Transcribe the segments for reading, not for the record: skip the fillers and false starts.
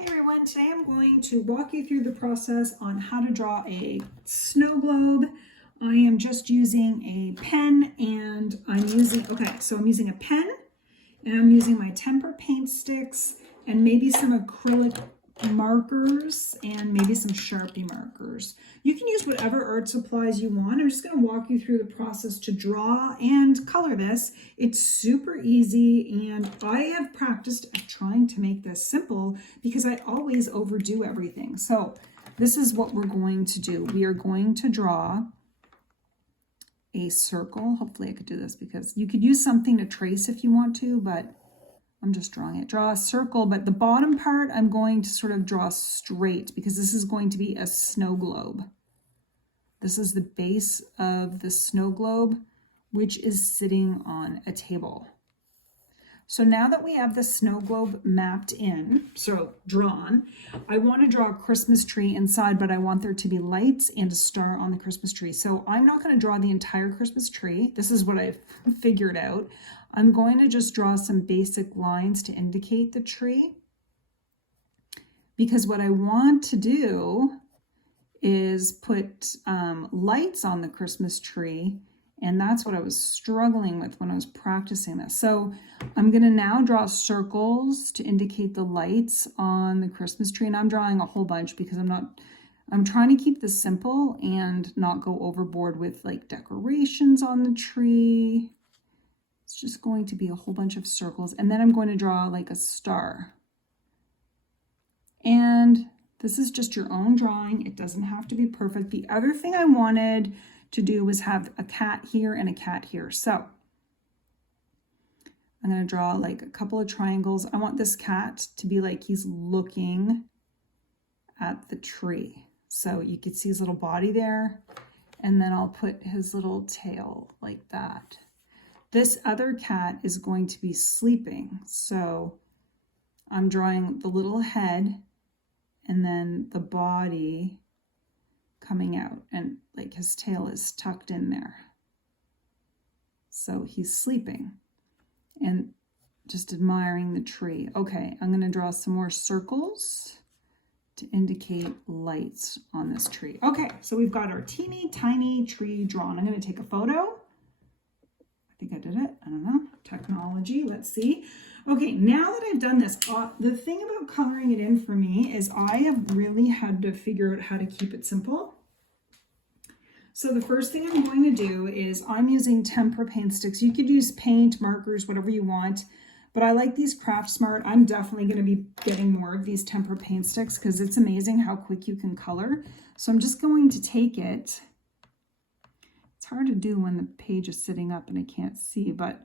Hey everyone, today I'm going to walk you through the process on how to draw a snow globe. I am just using a pen and I'm using a pen and I'm using my Tempera Paint Sticks and maybe some acrylic markers and maybe some Sharpie markers. You can use whatever art supplies you want. I'm just going to walk you through the process to draw and color this. It's super easy and I have practiced at trying to make this simple because I always overdo everything. So this is what we're going to do. We are going to draw a circle. Hopefully I could do this because you could use something to trace if you want to, but I'm just drawing it. Draw a circle, but the bottom part I'm going to sort of draw straight because this is going to be a snow globe. This is the base of the snow globe, which is sitting on a table. So now that we have the snow globe mapped in, so drawn, I want to draw a Christmas tree inside, but I want there to be lights and a star on the Christmas tree. So I'm not going to draw the entire Christmas tree. This is what I've figured out. I'm going to just draw some basic lines to indicate the tree, because what I want to do is put lights on the Christmas tree, and that's what I was struggling with when I was practicing this. So I'm going to now draw circles to indicate the lights on the Christmas tree, and I'm drawing a whole bunch because I'm trying to keep this simple and not go overboard with like decorations on the tree. It's just going to be a whole bunch of circles, and then I'm going to draw like a star. And this is just your own drawing. It doesn't have to be perfect. The other thing I wanted to do was have a cat here and a cat here. So I'm going to draw like a couple of triangles. I want this cat to be like he's looking at the tree. So you can see his little body there, and then I'll put his little tail like that. This other cat is going to be sleeping. So I'm drawing the little head and then the body coming out, and like his tail is tucked in there. So he's sleeping and just admiring the tree. Okay, I'm going to draw some more circles to indicate lights on this tree. Okay, so we've got our teeny tiny tree drawn. I'm going to take a photo. I think I did it. I don't know. Technology. Let's see. Okay, now that I've done this, the thing about coloring it in for me is I have really had to figure out how to keep it simple. So the first thing I'm going to do is I'm using Tempera Paint Sticks. You could use paint, markers, whatever you want, but I like these Craft Smart. I'm definitely going to be getting more of these Tempera Paint Sticks because it's amazing how quick you can color. So I'm just going to take it. It's hard to do when the page is sitting up and I can't see, but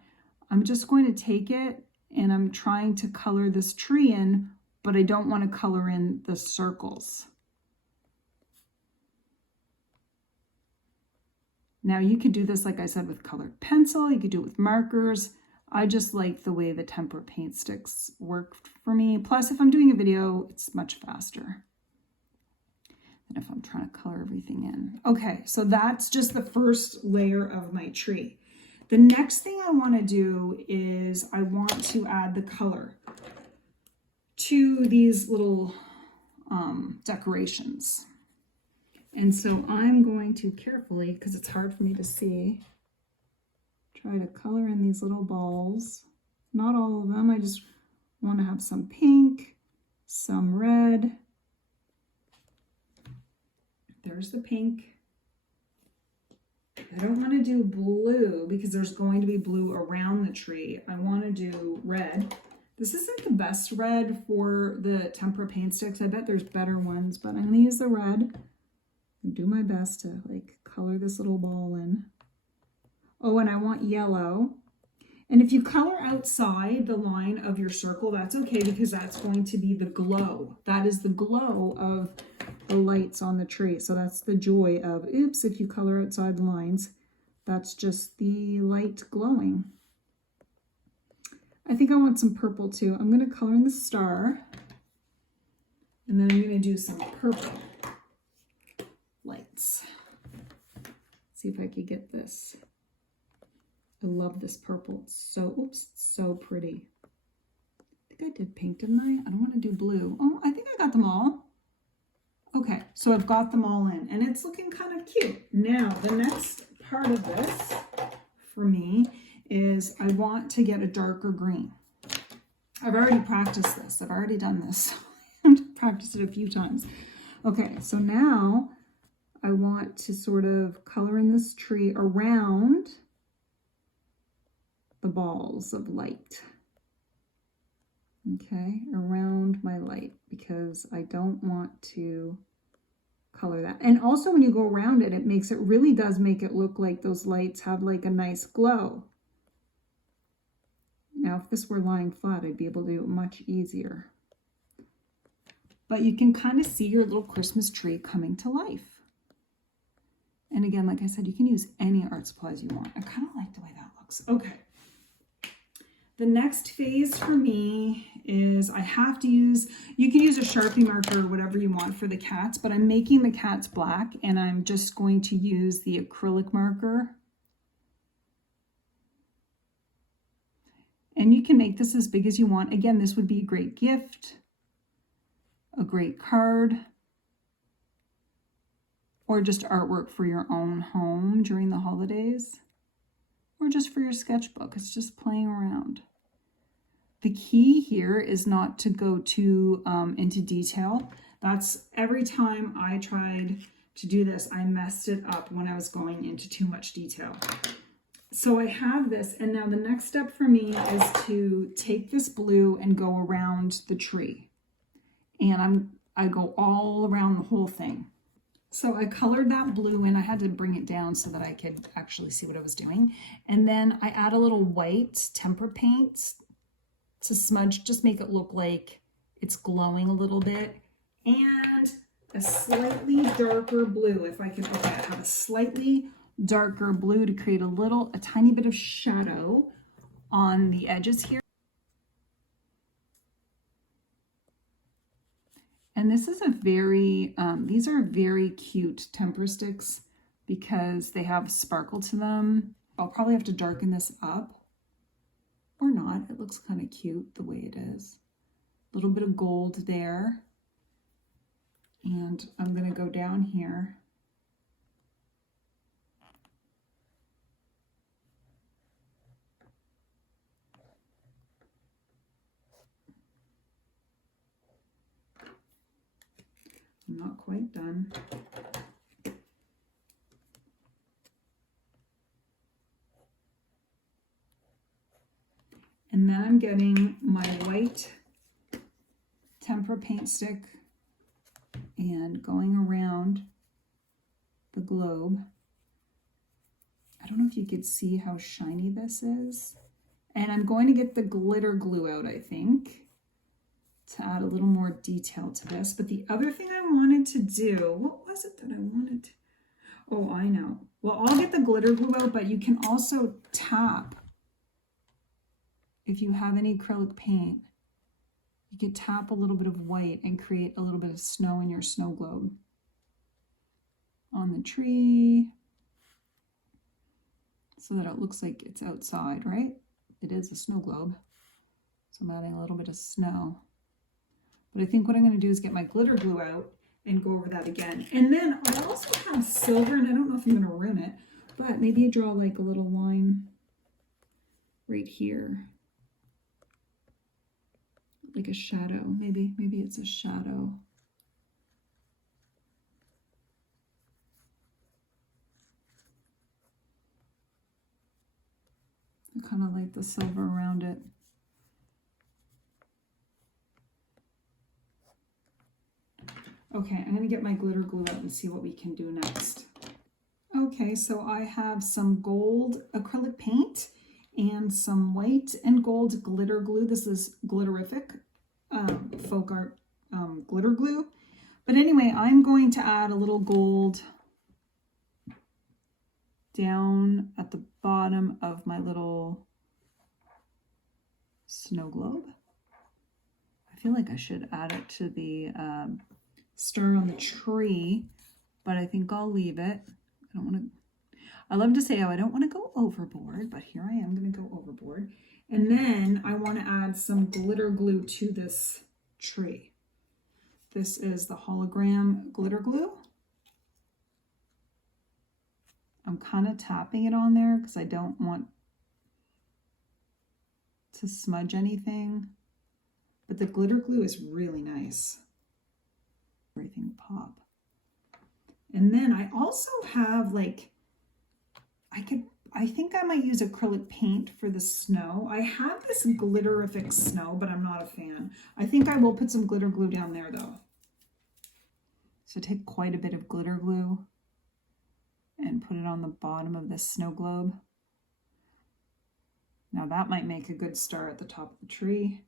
I'm just going to take it and I'm trying to color this tree in, but I don't want to color in the circles. Now you could do this, like I said, with colored pencil. You could do it with markers. I just like the way the Tempera Paint Sticks work for me. Plus, if I'm doing a video, it's much faster than if I'm trying to color everything in. Okay, so that's just the first layer of my tree. The next thing I want to do is I want to add the color to these little decorations. And so I'm going to carefully, because it's hard for me to see, try to color in these little balls. Not all of them. I just want to have some pink, some red. There's the pink. I don't want to do blue because there's going to be blue around the tree. I want to do red. This isn't the best red for the Tempera Paint Sticks. I bet there's better ones, but I'm going to use the red and do my best to like color this little ball in. Oh, and I want yellow. And if you color outside the line of your circle, that's okay because that's going to be the glow. That is the glow of the lights on the tree. So that's the joy of, oops, if you color outside the lines, that's just the light glowing. I think I want some purple too. I'm going to color in the star, and then I'm going to do some purple lights. See if I could get this. I love this purple. It's so, oops, it's so pretty. I think I did pink, didn't I? I don't want to do blue. Oh, I think them all? Okay, so I've got them all in and it's looking kind of cute. Now, the next part of this for me is I want to get a darker green. I've already practiced this. I've already done this. I've practiced it a few times. Okay, so now I want to sort of color in this tree around the balls of light. Okay, around my light, because I don't want to color that. And also when you go around it, it really does make it look like those lights have like a nice glow. Now, if this were lying flat, I'd be able to do it much easier. But you can kind of see your little Christmas tree coming to life. And again, like I said, you can use any art supplies you want. I kind of like the way that looks. Okay. The next phase for me is I have to use, you can use a Sharpie marker or whatever you want for the cats, but I'm making the cats black and I'm just going to use the acrylic marker. And you can make this as big as you want. Again, this would be a great gift, a great card, or just artwork for your own home during the holidays, or just for your sketchbook. It's just playing around. The key here is not to go too into detail. That's every time I tried to do this, I messed it up when I was going into too much detail. So I have this, and now the next step for me is to take this blue and go around the tree. And I go all around the whole thing. So I colored that blue in. I had to bring it down so that I could actually see what I was doing. And then I add a little white tempera paint to smudge, just make it look like it's glowing a little bit. And a slightly darker blue, if I can, okay, I have a slightly darker blue to create a tiny bit of shadow on the edges here. And this is a very, these are very cute tempera sticks because they have sparkle to them. I'll probably have to darken this up or not. It looks kind of cute the way it is. A little bit of gold there. And I'm going to go down here. I'm not quite done. And then I'm getting my white tempera paint stick and going around the globe. I don't know if you could see how shiny this is. And I'm going to get the glitter glue out, I think, to add a little more detail to this. But the other thing I wanted to do, what was it that I wanted to, oh, I know. Well, I'll get the glitter glue out, but you can also tap. If you have any acrylic paint, you could tap a little bit of white and create a little bit of snow in your snow globe. On the tree, so that it looks like it's outside, right? It is a snow globe. So I'm adding a little bit of snow. But I think what I'm going to do is get my glitter glue out and go over that again. And then I also have silver, and I don't know if I'm going to ruin it, but maybe draw like a little line right here. Like a shadow. Maybe it's a shadow. I kind of like the silver around it. Okay, I'm going to get my glitter glue out and see what we can do next. Okay, so I have some gold acrylic paint and some white and gold glitter glue. This is Glitterific folk art glitter glue. But anyway, I'm going to add a little gold down at the bottom of my little snow globe. I feel like I should add it to the star on the tree, but I think I'll leave it. I don't want to, I love to say, oh, I don't want to go overboard, but here I am going to go overboard. And then I want to add some glitter glue to this tree. This is the hologram glitter glue. I'm kind of tapping it on there because I don't want to smudge anything. But the glitter glue is really nice. Everything pop. And then I also have like, I think I might use acrylic paint for the snow. I have this Glitterific snow, but I'm not a fan. I think I will put some glitter glue down there though. So take quite a bit of glitter glue and put it on the bottom of this snow globe. Now that might make a good star at the top of the tree.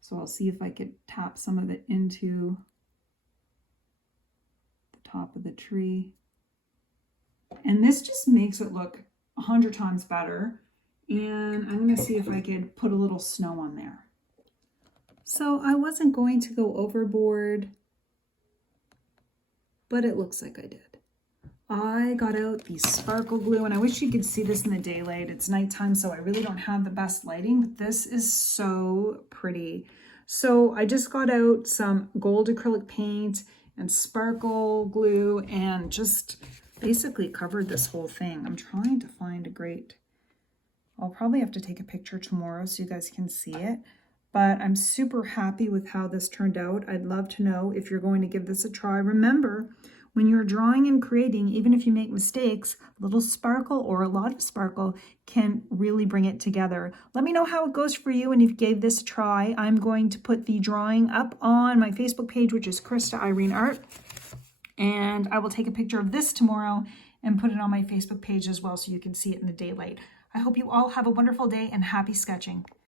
So I'll see if I could tap some of it into the top of the tree. And this just makes it look 100 times better. And I'm going to see if I could put a little snow on there. So I wasn't going to go overboard, but it looks like I did. I got out the sparkle glue, and I wish you could see this in the daylight. It's nighttime, so I really don't have the best lighting, but this is so pretty. So I just got out some gold acrylic paint and sparkle glue and just basically covered this whole thing. I'm trying to find a great, I'll probably have to take a picture tomorrow so you guys can see it, but I'm super happy with how this turned out. I'd love to know if you're going to give this a try. Remember, when you're drawing and creating, even if you make mistakes, a little sparkle or a lot of sparkle can really bring it together. Let me know how it goes for you and if you gave this a try. I'm going to put the drawing up on my Facebook page, which is Krista Irene Art. And I will take a picture of this tomorrow and put it on my Facebook page as well so you can see it in the daylight. I hope you all have a wonderful day and happy sketching.